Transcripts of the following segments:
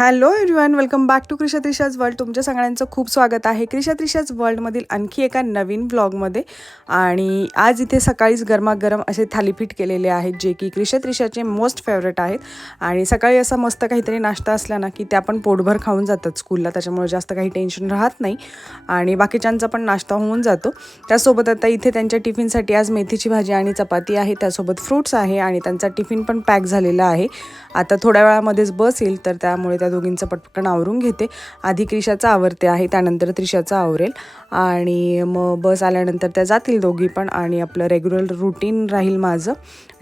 Hello everyone welcome back to Krisha Trisha's world तुमच्या सगळ्यांचं खूप स्वागत आहे. क्रिशा त्रिशाज वर्ल्डमधील आणखी एका नवीन ब्लॉगमध्ये आणि आज इथे सकाळीच गरमागरम असे थालीपीठ केलेले आहेत जे की क्रिशा त्रिशाचे मोस्ट फेवरेट आहेत. आणि सकाळी असा मस्त काहीतरी नाश्ता असला ना की त्या पण पोटभर खाऊन जातात स्कूलला त्याच्यामुळे जास्त काही टेन्शन राहत नाही. आणि बाकीच्यांचा पण नाश्ता होऊन जातो. त्यासोबत आता इथे त्यांच्या टिफिनसाठी आज मेथीची भाजी आणि चपाती आहे. त्यासोबत फ्रूट्स आहे आणि त्यांचा टिफिन पण पॅक झालेला आहे. आता थोड्या वेळामध्येच बस येईल तर त्यामुळे त्या दोघींचं पटकन आवरून घेते. आधी क्रिशाचा आवरते आहे त्यानंतर त्रिशाचा आवरेल. आणि मग बस आल्यानंतर त्या जातील दोघी पण आणि आपलं रेग्युलर रुटीन राहील माझं.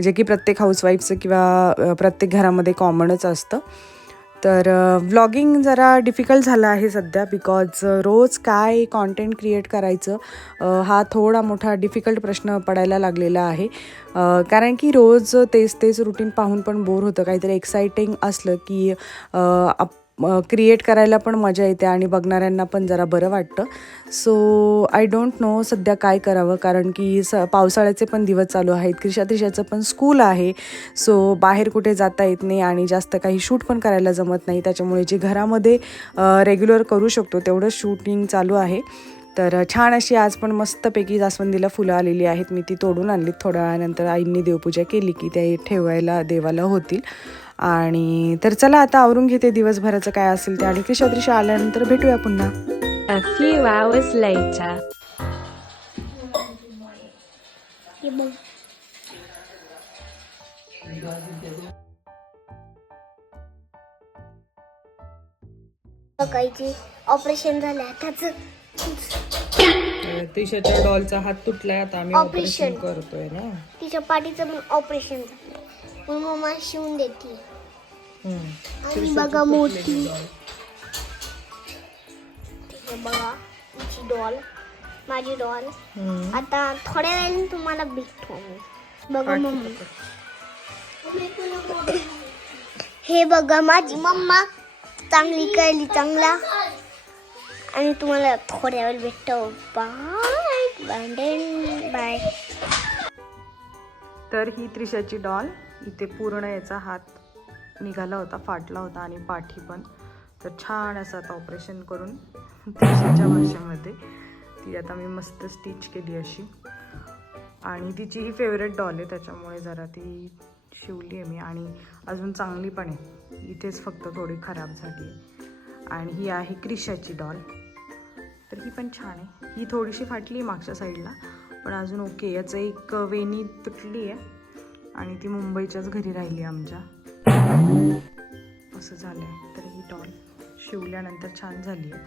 जे की प्रत्येक हाऊसवाईफचं किंवा प्रत्येक घरामध्ये कॉमनच असतं. तर व्लॉगिंग जरा डिफिकल्ट झालं आहे सध्या बिकॉज रोज काय कॉन्टेंट क्रिएट करायचं हा थोडा मोठा डिफिकल्ट प्रश्न पडायला लागलेला आहे. कारण की रोज तेच तेच रुटीन पाहून पण बोर होतं. काहीतरी एक्साइटिंग असलं की आप क्रिएट करायला पण मजा येते आणि बघणाऱ्यांना पण जरा बरं वाटतं. सो आय डोंट नो सध्या काय करावं कारण की स पावसाळ्याचे पण दिवस चालू आहेत क्रिशा त्रिशाचं पण स्कूल आहे. सो बाहेर कुठे जाता येत नाही आणि जास्त काही शूट पण करायला जमत नाही. त्याच्यामुळे जे घरामध्ये रेग्युलर करू शकतो तेवढं शूटिंग चालू आहे. तर छान अशी आज पण मस्तपैकी जास्वंदीला फुलं आलेली आहेत. मी ती तोडून आणली थोड्या वेळानंतर आईंनी देवपूजा केली की ते ठेवायला देवाला होतील. आणि तर चला आता आवरून घेते दिवसभराचं काय असेल ते. आणि कृषा आल्यानंतर भेटूया पुन्हा. A few hours later. Operation झालं त्याच डॉलचा हात तुटलाय आता आम्ही Operation. करतोय ना. तिच्या पाठीचं पण ऑपरेशन झालं मग मम्मा शिवून देते. आणि बघा मोठी बघा डॉल माझी डॉल आता थोड्या वेळाने तुम्हाला भेटतो बघा मम्मी. हे बघा माझी मम्मा. चांगली कळली चांगला. आणि तुम्हाला थोड्या वेळ भेटतो बाय बाय बाय तर ही त्रिशाची डॉल इथे पूर्ण याचा हात निघाला होता फाटला होता आणि पाठी पण. तर छान असं आता ऑपरेशन करून त्रिशाच्या भाषेमध्ये. ती आता मी मस्त स्टिच केली अशी. आणि तिची ही फेवरेट डॉल आहे त्याच्यामुळे जरा ती शिवली आहे मी. आणि अजून चांगली पण आहे. इथेच फक्त थोडी खराब झाली आहे. आणि ही आहे क्रिशाची डॉल तर ही पण छान आहे. ही थोडीशी फाटली आहे मागच्या साईडला पण अजून ओके याचं एक वेणी तुटली आहे. आणि ती मुंबईच्याच घरी राहिली आमच्या. असं झालं. आहे तर ही डॉल शिवल्यानंतर छान झाली. आहे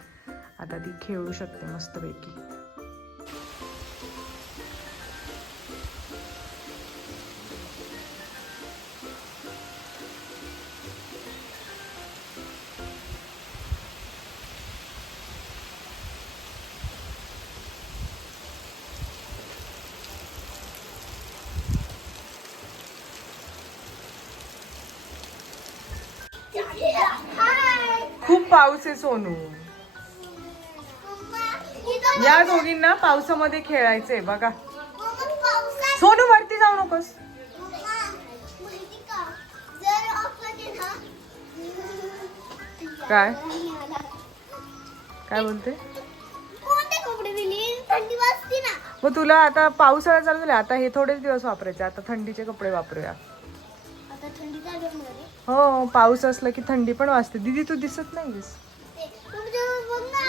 आता ती खेळू शकते मस्तपैकी. खूप पाऊस आहे सोनू. या दोघींना पावसामध्ये खेळायचंय बघा. सोनू वरती जाऊ नकोस. काय? काय बोलते? मग तुला आता पावसाळा चालू झाला आता हे थोडेच दिवस वापरायचे आता थंडीचे कपडे वापरूया. आता थंडी चालू होणार आहे. हो पाऊस असला की थंडी पण वाजते दीदी तू दिसत नाहीस ते, तुमच्या बघ ना,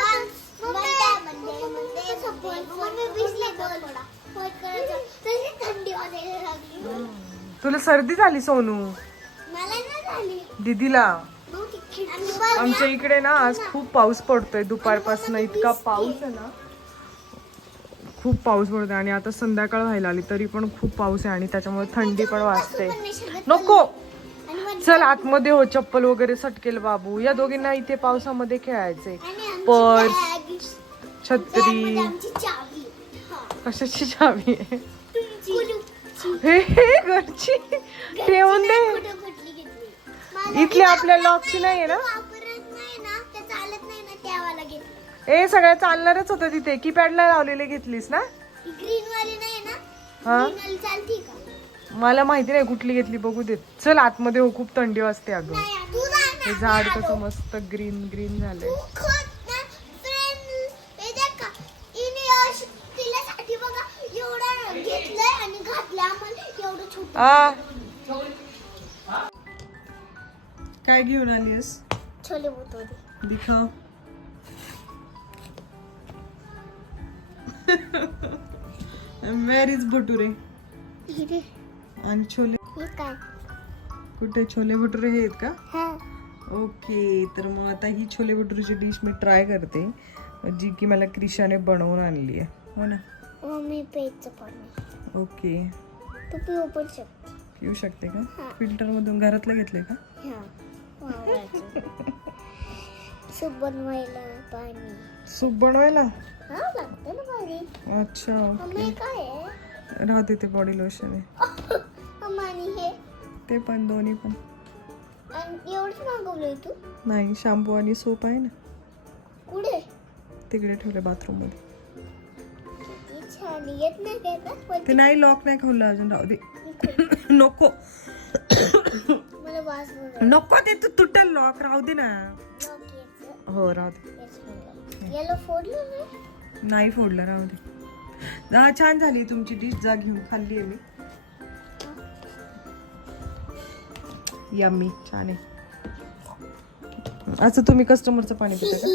मम्मी- मम्मी सपोज, मम्मी भिजली बघ थोडा. पोट करायचं. तशी थंडी वाजायला लागली. तुला सर्दी झाली सोनू मला नाही झाली. दीदीला खिडकी बघ आमच्या इकडे ना आज खूप पाऊस पडतोय दुपारपासून इतका पाऊस आहे ना खूप पाऊस पडतोय आणि आता संध्याकाळ व्हायला आली तरी पण खूप पाऊस आहे आणि त्याच्यामुळे थंडी पण वाजते. नको! चल आतमध्ये हो चप्पल वगैरे सटकेल बाबू. या दोघींना इथे पावसामध्ये खेळायचे पर्स छत्री. कशाची चावी आहे? हे हे घरची. ठेवून दे. इथली आपल्या लॉकची नाही आहे ना ए सगळ्या चालणारच होतं तिथे. कीपॅडला लावलेले घेतलीस ना? ग्रीन वाली नाही ना? हा? ग्रीन वाली चालती का? मला माहिती नाही कुठली घेतली बघू देत चल आतमध्ये हो खूप थंडी वाजते अगं. नाही तू जा हे झाड कसं मस्त ग्रीन ग्रीन झालंय. खत ना फ्रेंड हे देख का? इने अश- तिच्यासाठी बघा एवढं घेतलंय आणि घातलं आम्हाला एवढं छोटं. आ. काय घेऊन आलीस छोले भटुरे. दिखाव. वेर इज भटुरे आणि छोले? हे कुठे छोले भटुरे हे आहेत का? हा. ओके तर मग आता ही छोले भटुरेची डिश मी ट्राय करते जी की मला क्रिशाने बनवून आणली आहे. हो ना? मम्मी प्यायचं पाणी. ओके तू पिऊ पण शकते. पिऊ शकते का? हा. फिल्टर मधून घरातलं घेतले का? हा. बनवायला पाणी. सूप बनवायला? हा अच्छा ओके. राहते ते बॉडी लोशन आहे. ते पण दोन्ही पण. नाही शॅम्पू आणि सोप आहे ना. कुठे? तिकडे ठेवले बाथरूममध्ये. ते नाही लॉक नाही खोललं अजून राहू दे. नको. नको ते तू तुटल लॉक राहू दे ना. हो राहू दे. याला फोडलं नाही नाही फोडलं राहू दे. हा छान झाली तुमची डिश जा घेऊन खाल्ली आहे मी. यम्मी छान आहे. असं तुम्ही कस्टमरचं पाणी पिता का